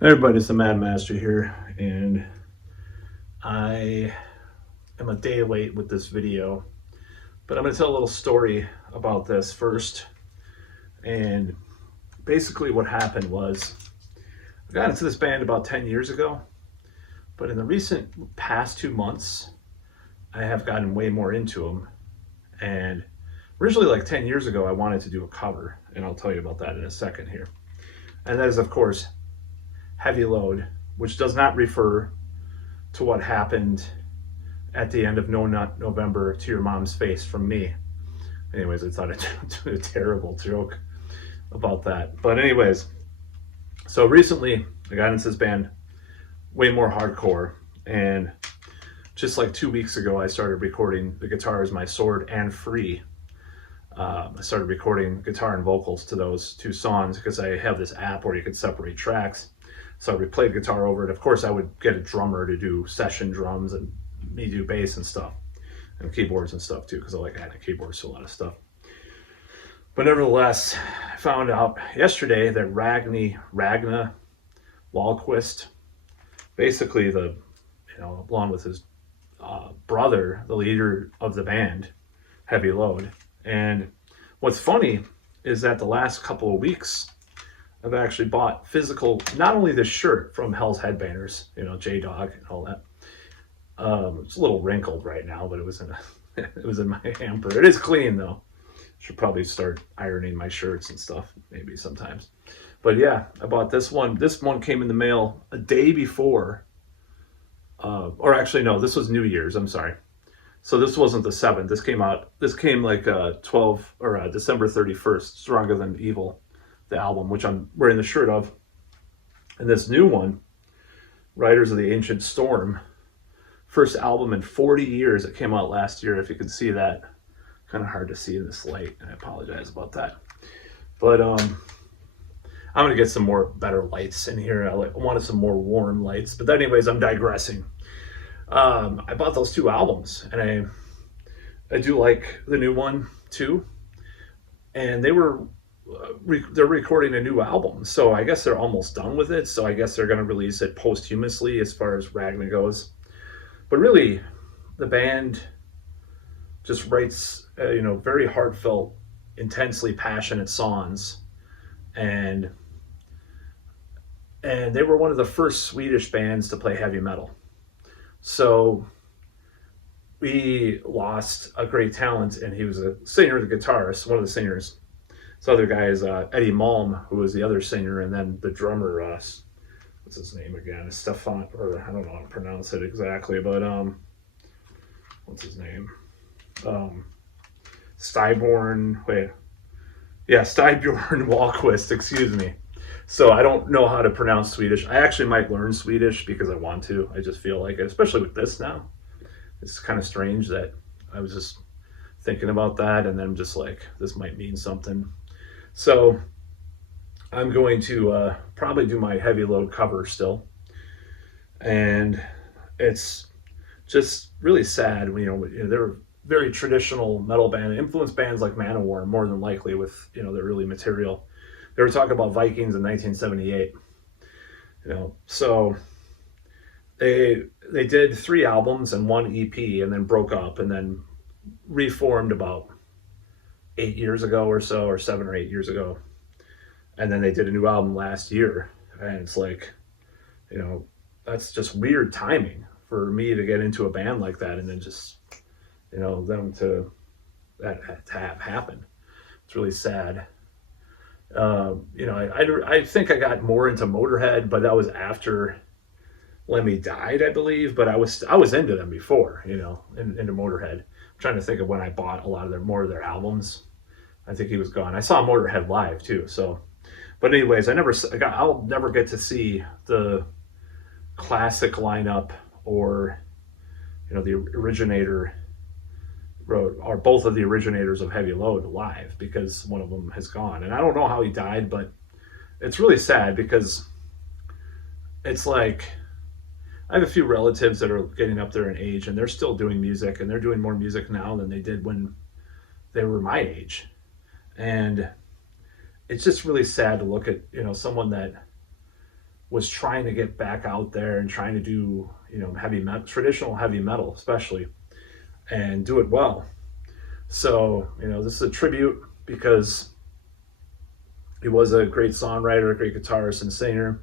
Hey everybody, it's the Mad Master here, and I am a day late with this video, but I'm going to tell a little story about this first. And basically, what happened was I got into this band about 10 years ago, but in the recent past 2 months, I have gotten way more into them. And originally, like 10 years ago, I wanted to do a cover, and I'll tell you about that in a second here. And that is, of course, Heavy Load, which does not refer to what happened at the end of No Nut November to your mom's face from me. Anyways, I thought I'd do a terrible joke about that. But anyways, so recently I got into this band way more hardcore, and just like 2 weeks ago I started recording The Guitar Is My Sword and Free. I started recording guitar and vocals to those two songs because I have this app where you can separate tracks. So I played guitar over it. Of course, I would get a drummer to do session drums and me do bass and stuff, and keyboards and stuff too, because I like adding keyboards to a lot of stuff. But nevertheless, I found out yesterday that Ragne, Wahlquist, basically along with his brother, the leader of the band, Heavy Load. And what's funny is that the last couple of weeks, I've actually bought physical, not only this shirt from Hell's Headbangers, J Dog and all that. It's a little wrinkled right now, but it was in it was in my hamper. It is clean though. Should probably start ironing my shirts and stuff maybe sometimes. But yeah, I bought this one. This one came in the mail a day before, or actually no, this was New Year's. I'm sorry. So this wasn't the 7th. This came out. This came like 12 or December 31st. Stronger Than Evil, the album, which I'm wearing the shirt of. And this new one, Riders of the Ancient Storm, first album in 40 years. It came out last year, if you can see that. Kind of hard to see in this light, and I apologize about that. But I'm going to get some more better lights in here. I wanted some more warm lights. But anyways, I'm digressing. I bought those two albums, and I do like the new one too. And they're recording a new album, so I guess they're almost done with it. So I guess they're going to release it posthumously as far as Ragne goes. But really, the band just writes, very heartfelt, intensely passionate songs, and they were one of the first Swedish bands to play heavy metal. So we lost a great talent, and he was a singer, the guitarist, one of the singers. This other guy is Eddie Malm, who was the other singer, and then the drummer, what's his name again? Stefan, or I don't know how to pronounce it exactly, but what's his name? Styborn. Wait, yeah, Styborn Wahlquist. Excuse me. So I don't know how to pronounce Swedish. I actually might learn Swedish because I want to. I just feel like it, especially with this now. It's kind of strange that I was just thinking about that, and then I'm just like, this might mean something. So I'm going to probably do my Heavy Load cover still, and it's just really sad. They're very traditional metal band, influenced bands like Manowar more than likely with their early material. They were talking about Vikings in 1978. So they did 3 albums and 1 EP, and then broke up, and then reformed about 8 years ago or so, or 7 or 8 years ago, and then they did a new album last year. And it's like, that's just weird timing for me to get into a band like that, and then just them to have happen. It's really sad. I think I got more into Motorhead, but that was after Lemmy died, I believe. But I was into them before, into Motorhead. I'm trying to think of when I bought a lot of more of their albums. I think he was gone. I saw Motorhead live too. So, but anyways, I'll never get to see the classic lineup, or the originator wrote, or both of the originators of Heavy Load live, because one of them has gone. And I don't know how he died, but it's really sad because it's like, I have a few relatives that are getting up there in age, and they're still doing music, and they're doing more music now than they did when they were my age. And it's just really sad to look at, someone that was trying to get back out there and trying to do, you know, heavy metal, traditional heavy metal especially, and do it well. So, you know, this is a tribute because he was a great songwriter, a great guitarist and singer.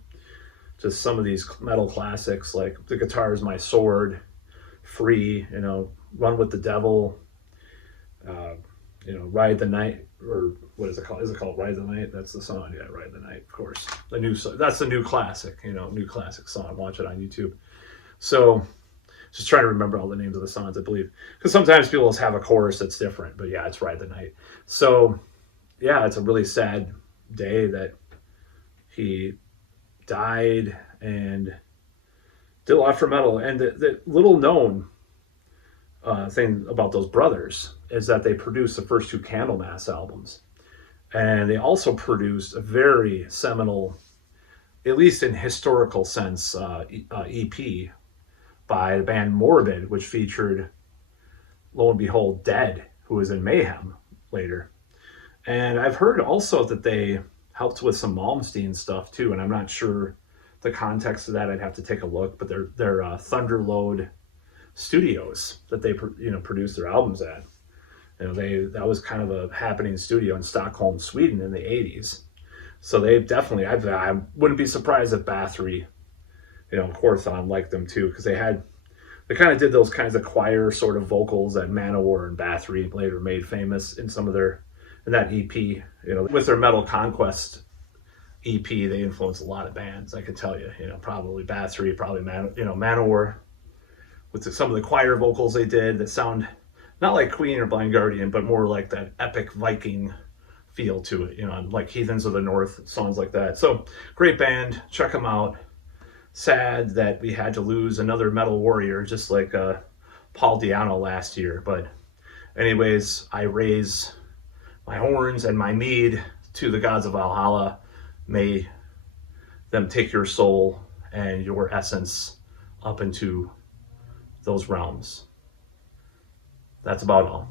Just some of these metal classics like The Guitar Is My Sword, Free, you know, Run with the Devil, you know, Ride the Night, or what is it called? Is it called Ride the Night? That's the song. Yeah, Ride the Night, of course. The new song. That's the new classic, you know, new classic song. Watch it on YouTube. So just trying to remember all the names of the songs, I believe. Because sometimes people just have a chorus that's different, but yeah, it's Ride the Night. So yeah, it's a really sad day that he died and did a lot for metal. And the little known thing about those brothers is that they produced the first two Candlemass albums. And they also produced a very seminal, at least in historical sense, EP by the band Morbid, which featured, lo and behold, Dead, who was in Mayhem later. And I've heard also that they helped with some Malmsteen stuff too, and I'm not sure the context of that. I'd have to take a look, but they're Thunderlode studios that they produced their albums at. You know, that was kind of a happening studio in Stockholm, Sweden in the 80s. So they definitely, I wouldn't be surprised if Bathory, you know, Quorthon liked them too, because they kind of did those kinds of choir sort of vocals that Manowar and Bathory later made famous in some of in that EP. You know, with their Metal Conquest EP, they influenced a lot of bands, I could tell you. You know, probably Bathory, probably Manowar, with some of the choir vocals they did that sound not like Queen or Blind Guardian, but more like that epic Viking feel to it, you know, like Heathens of the North, songs like that. So great band, check them out. Sad that we had to lose another metal warrior, just like Paul Di'Anno last year. But anyways, I raise my horns and my mead to the gods of Valhalla. May them take your soul and your essence up into those realms. That's about all.